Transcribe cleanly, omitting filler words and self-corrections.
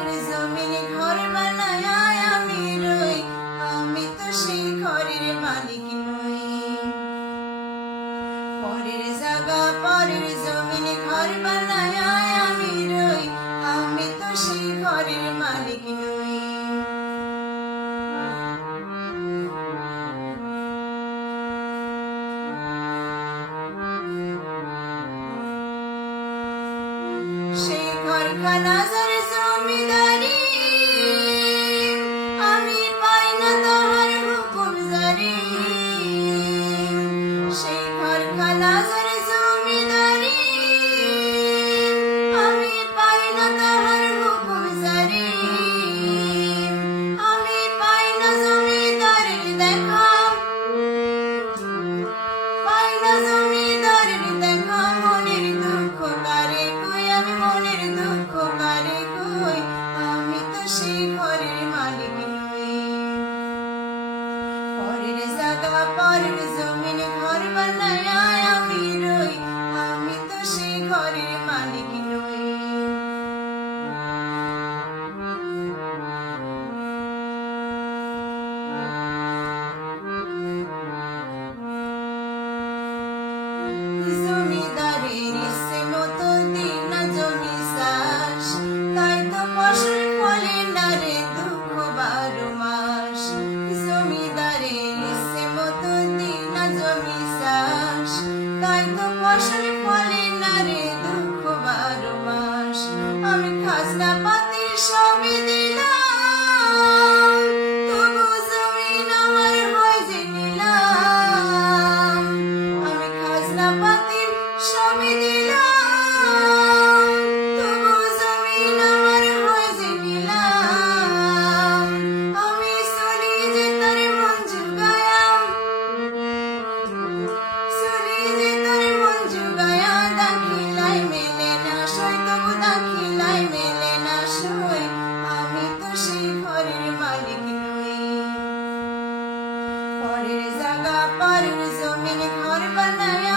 পরের জমিনে ঘর বানায় আমি রই, আমি তো সেই ঘরের মালিক নই। পরের জায়গা পরের জমিনে ঘর বানায় আমি রই, আমি তো সেই ঘরের মালিক নই। সেই ঘরখানা যার জমিদারি, আমি পাই না তাহার হুকুম জারি। সেই ঘরখানা যার জমিদারি, আমি পাই না তাহার হুকুম জারি। আমি পাই না জমিদারের দেখা, পাই না জমিদারের দেখা। মনের দুঃখ কারে কই, আমি মনের দুঃখ কারে কই, আমি তো সেই ঘরের মালিক নই। পরের জায়গা পরের জমিনে ঘর বানায় আমি রই, আমি তো সেই ঘরের মালিক নই। জমিদারের ইচ্ছে মতো দিই না জমি চাষ, তাই তো ফসল ফলে না রে দুঃখ 12 মাস। জমিদারের ইচ্ছে মতো দিই না জমি চাষ, তাই তো ফসল ফলে না রে দুঃখ 12 মাস। আমি খাজনা পাতি সবই দিলাম, তবু জমিন আমার হয় যে নিলাম। আমি খাজনা পাতি সবই দিলাম, তবু জমিন আমার হয় যে নিলাম। আমি চলি যে তার মন জুগায়া, চলি যে তার মন জুগায়া। দাখিলাই মেলে না সই, তবু দাখিলাই মেলে না সই, আমি তো সেই ঘরের মালিক নই। পরের জায়গা পরের জমিনে ঘর বানায়